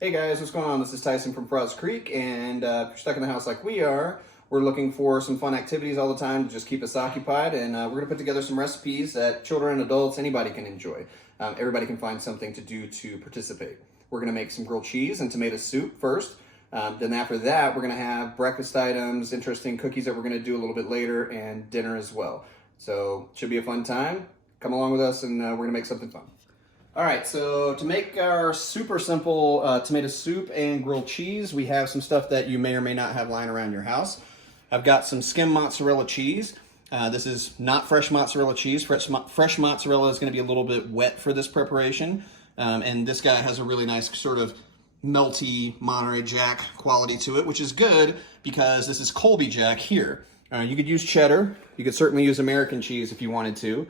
Hey guys, what's going on? This is Tyson from Frost Creek, and if you're stuck in the house like we are, we're looking for some fun activities all the time to just keep us occupied, and we're going to put together some recipes that children and adults, anybody can enjoy. Everybody can find something to do to participate. We're going to make some grilled cheese and tomato soup first. Then after that, we're going to have breakfast items, interesting cookies that we're going to do a little bit later, and dinner as well. So it should be a fun time. Come along with us, and we're going to make something fun. All right, so to make our super simple tomato soup and grilled cheese, we have some stuff that you may or may not have lying around your house. I've got some skim mozzarella cheese. This is not fresh mozzarella cheese. Fresh mozzarella is going to be a little bit wet for this preparation. And this guy has a really nice sort of melty Monterey Jack quality to it, which is good because this is Colby Jack here. You could use cheddar. You could certainly use American cheese if you wanted to.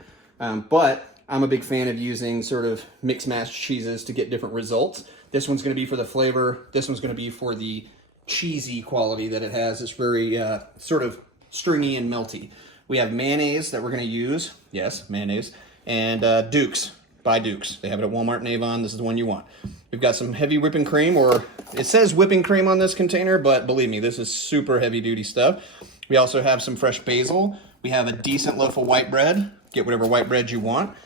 But I'm a big fan of using sort of mixed match cheeses to get different results. This one's going to be for the flavor. This one's going to be for the cheesy quality that it has. It's very sort of stringy and melty. We have mayonnaise that we're going to use. Yes, mayonnaise. And Duke's by Duke's. They have it at Walmart and Avon. This is the one you want. We've got some heavy whipping cream, or it says whipping cream on this container, but believe me, this is super heavy duty stuff. We also have some fresh basil. We have a decent loaf of white bread. Get whatever white bread you want.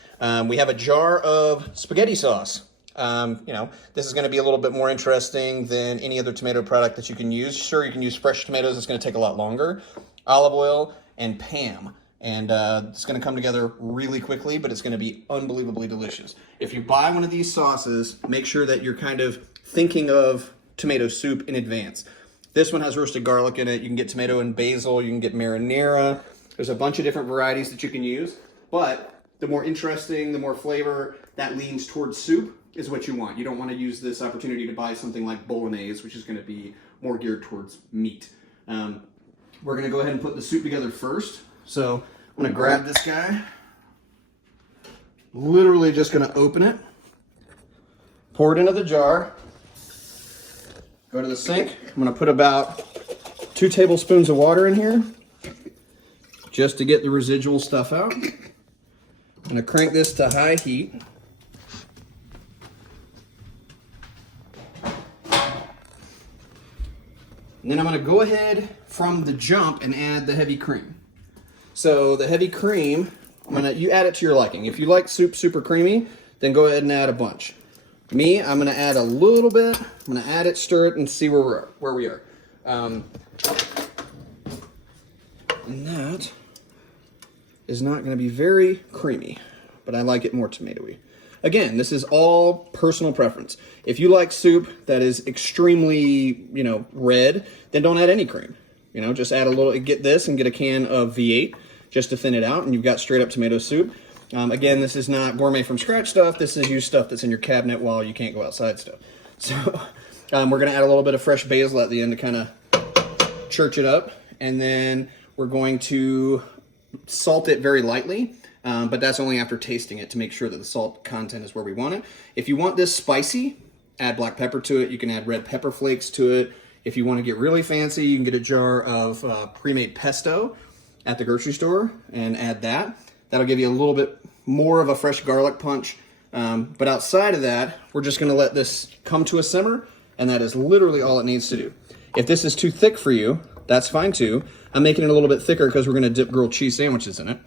We have a jar of spaghetti sauce. This is going to be a little bit more interesting than any other tomato product that you can use. Sure, you can use fresh tomatoes. It's going to take a lot longer. Olive oil and Pam. And it's going to come together really quickly, but it's going to be unbelievably delicious. If you buy one of these sauces, make sure that you're kind of thinking of tomato soup in advance. This one has roasted garlic in it. You can get tomato and basil. You can get marinara. There's a bunch of different varieties that you can use, but the more interesting, the more flavor that leans towards soup is what you want. You don't want to use this opportunity to buy something like bolognese, which is going to be more geared towards meat. We're going to go ahead and put the soup together first. So I'm going to grab this guy, literally just going to open it, pour it into the jar, go to the sink. I'm going to put about 2 tablespoons of water in here just to get the residual stuff out. I'm going to crank this to high heat. And then I'm going to go ahead from the jump and add the heavy cream. So the heavy cream, you add it to your liking. If you like soup super creamy, then go ahead and add a bunch. Me, I'm going to add a little bit. I'm going to add it, stir it, and see where we are. And that is not going to be very creamy, but I like it more tomatoey. Again, this is all personal preference. If you like soup that is extremely, red, then don't add any cream. Just add a little, get this and get a can of V8 just to thin it out, and you've got straight up tomato soup. Again, this is not gourmet from scratch stuff. This is used stuff that's in your cabinet while you can't go outside stuff. So we're going to add a little bit of fresh basil at the end to kind of church it up, and then we're going to salt it very lightly, but that's only after tasting it to make sure that the salt content is where we want it. If you want this spicy, add black pepper to it. You can add red pepper flakes to it. If you want to get really fancy, you can get a jar of pre-made pesto at the grocery store and add that. That'll give you a little bit more of a fresh garlic punch. But outside of that, we're just going to let this come to a simmer, and that is literally all it needs to do. If this is too thick for you, that's fine too. I'm making it a little bit thicker because we're going to dip grilled cheese sandwiches in it.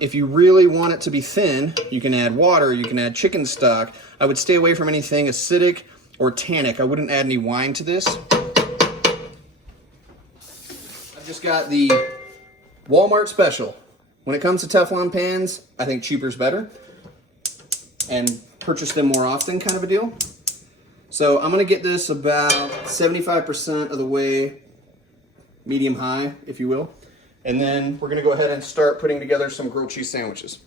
If you really want it to be thin, you can add water, you can add chicken stock. I would stay away from anything acidic or tannic. I wouldn't add any wine to this. I've just got the Walmart special. When it comes to Teflon pans, I think cheaper's better, and purchase them more often kind of a deal. So I'm going to get this about 75% of the way medium high, if you will. And then we're going to go ahead and start putting together some grilled cheese sandwiches.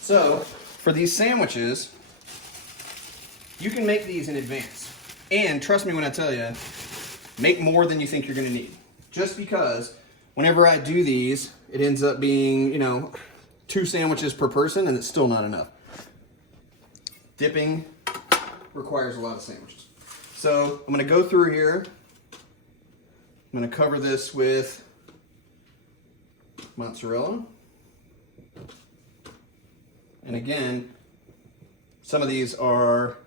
So for these sandwiches, you can make these in advance. And trust me when I tell you, make more than you think you're going to need. Just because whenever I do these, it ends up being, 2 sandwiches per person, and it's still not enough. Dipping requires a lot of sandwiches. So I'm going to go through here. I'm going to cover this with mozzarella. And again, some of these are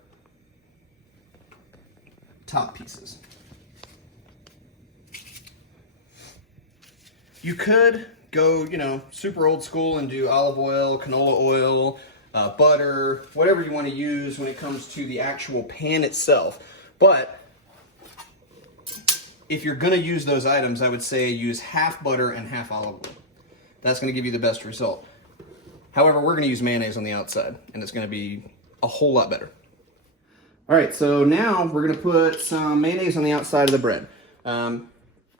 top pieces. You could go, you know, super old school and do olive oil, canola oil, butter, whatever you want to use when it comes to the actual pan itself. But if you're going to use those items, I would say use half butter and half olive oil. That's going to give you the best result. However, we're going to use mayonnaise on the outside, and it's going to be a whole lot better. All right, so now we're going to put some mayonnaise on the outside of the bread.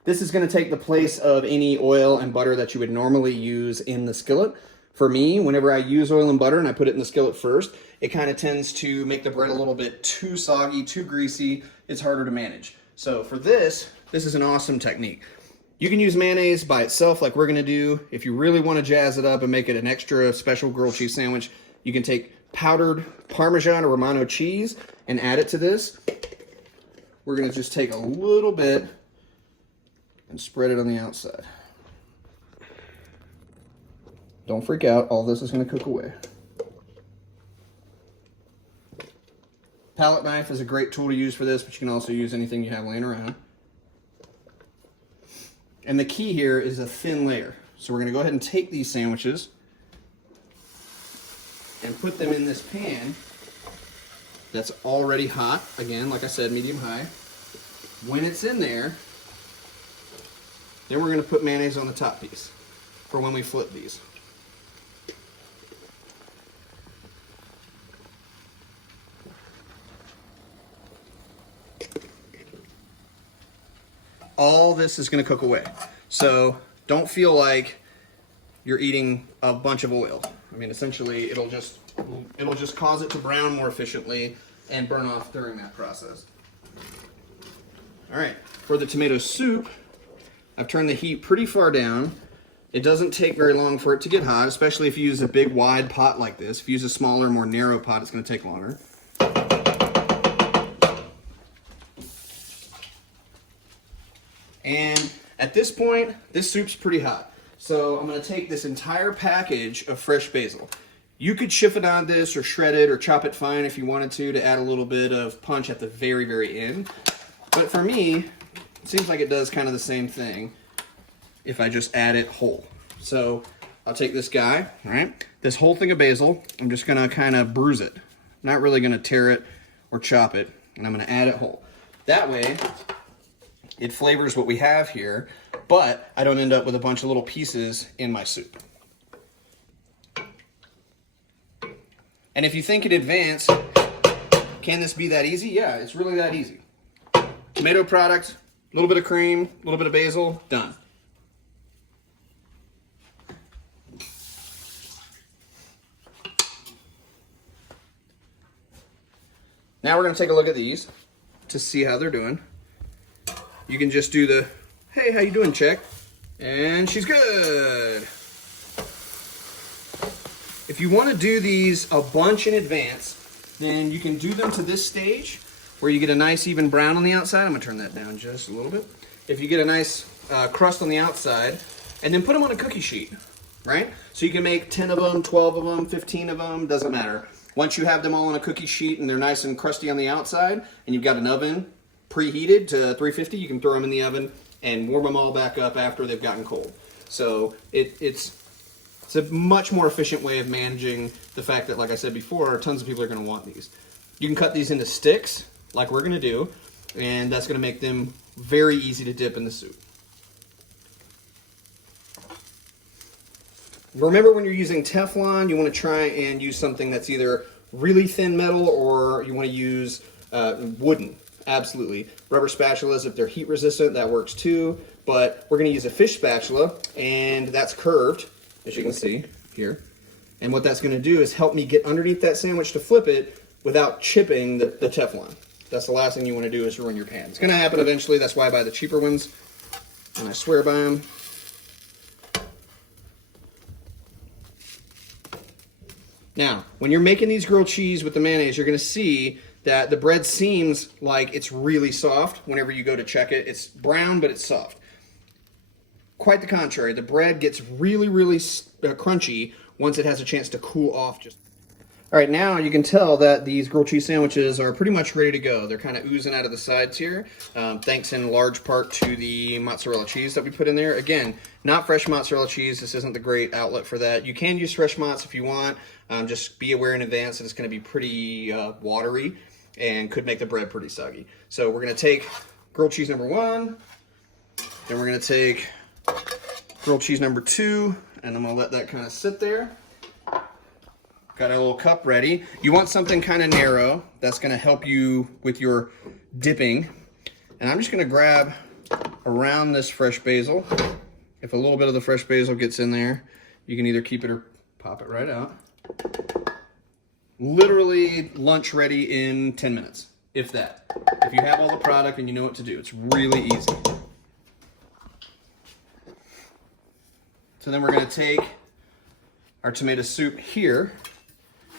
This is going to take the place of any oil and butter that you would normally use in the skillet. For me, whenever I use oil and butter and I put it in the skillet first, it kind of tends to make the bread a little bit too soggy, too greasy. It's harder to manage. So for this is an awesome technique. You can use mayonnaise by itself like we're going to do. If you really want to jazz it up and make it an extra special grilled cheese sandwich, you can take powdered Parmesan or Romano cheese and add it to this. We're going to just take a little bit and spread it on the outside. Don't freak out, all this is going to cook away. Palette knife is a great tool to use for this, but you can also use anything you have laying around. And the key here is a thin layer. So we're going to go ahead and take these sandwiches and put them in this pan that's already hot. Again, like I said, medium high. When it's in there, then we're going to put mayonnaise on the top piece for when we flip these. All this is going to cook away. So don't feel like you're eating a bunch of oil. I mean, essentially, it'll just cause it to brown more efficiently and burn off during that process. All right, for the tomato soup, I've turned the heat pretty far down. It doesn't take very long for it to get hot, especially if you use a big wide pot like this. If you use a smaller, more narrow pot, it's going to take longer. And at this point, this soup's pretty hot. So I'm going to take this entire package of fresh basil. You could chiffonade this or shred it or chop it fine if you wanted to add a little bit of punch at the very, very end. But for me, it seems like it does kind of the same thing if I just add it whole. So I'll take this guy, all right? This whole thing of basil, I'm just going to kind of bruise it. Not really going to tear it or chop it, and I'm going to add it whole. That way, it flavors what we have here, but I don't end up with a bunch of little pieces in my soup. And if you think in advance, can this be that easy? Yeah, it's really that easy. Tomato product, a little bit of cream, a little bit of basil, done. Now we're going to take a look at these to see how they're doing. You can just do the, hey, how you doing, check. And she's good. If you want to do these a bunch in advance, then you can do them to this stage where you get a nice even brown on the outside. I'm going to turn that down just a little bit. If you get a nice crust on the outside, and then put them on a cookie sheet, right? So you can make 10 of them, 12 of them, 15 of them, doesn't matter. Once you have them all on a cookie sheet and they're nice and crusty on the outside, and you've got an oven preheated to 350, you can throw them in the oven and warm them all back up after they've gotten cold. So it's a much more efficient way of managing the fact that, like I said before, tons of people are going to want these. You can cut these into sticks, like we're going to do, and that's going to make them very easy to dip in the soup. Remember, when you're using Teflon, you want to try and use something that's either really thin metal or you want to use wooden. Absolutely. Rubber spatulas, if they're heat resistant, that works too. But we're going to use a fish spatula, and that's curved, as you can see here. And what that's going to do is help me get underneath that sandwich to flip it without chipping the Teflon. That's the last thing you want to do, is ruin your pan. It's going to happen eventually. That's why I buy the cheaper ones, and I swear by them. Now, when you're making these grilled cheese with the mayonnaise, you're going to see that the bread seems like it's really soft whenever you go to check it. It's brown, but it's soft. Quite the contrary. The bread gets really, really crunchy once it has a chance to cool off. All right, now you can tell that these grilled cheese sandwiches are pretty much ready to go. They're kind of oozing out of the sides here, thanks in large part to the mozzarella cheese that we put in there. Again, not fresh mozzarella cheese. This isn't the great outlet for that. You can use fresh mozz if you want. Just be aware in advance that it's going to be pretty watery and could make the bread pretty soggy. So we're going to take grilled cheese number 1, then we're going to take grilled cheese number 2, and I'm going to let that kind of sit there. Got a little cup ready. You want something kind of narrow. That's going to help you with your dipping. And I'm just going to grab around this fresh basil. If a little bit of the fresh basil gets in there, you can either keep it or pop it right out. Literally lunch ready in 10 minutes, if that. If you have all the product and you know what to do, it's really easy. So then we're going to take our tomato soup here.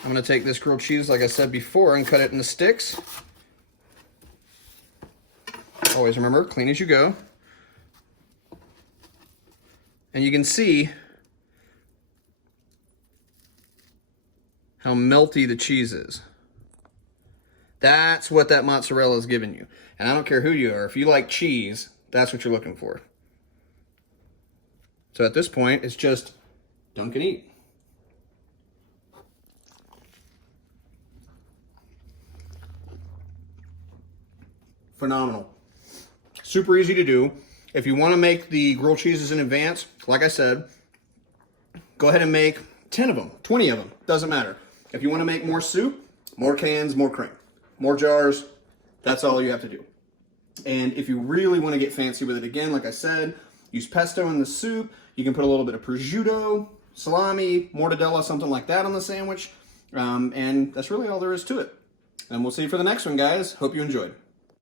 I'm going to take this grilled cheese, like I said before, and cut it into sticks. Always remember, clean as you go. And you can see how melty the cheese is. That's what that mozzarella is giving you. And I don't care who you are, if you like cheese, that's what you're looking for. So at this point, it's just dunk and eat. Phenomenal. Super easy to do. If you want to make the grilled cheeses in advance, like I said, go ahead and make 10 of them, 20 of them, doesn't matter. If you want to make more soup, more cans, more cream, more jars, that's all you have to do. And if you really want to get fancy with it, again, like I said, use pesto in the soup. You can put a little bit of prosciutto, salami, mortadella, something like that on the sandwich. And that's really all there is to it. And we'll see you for the next one, guys. Hope you enjoyed.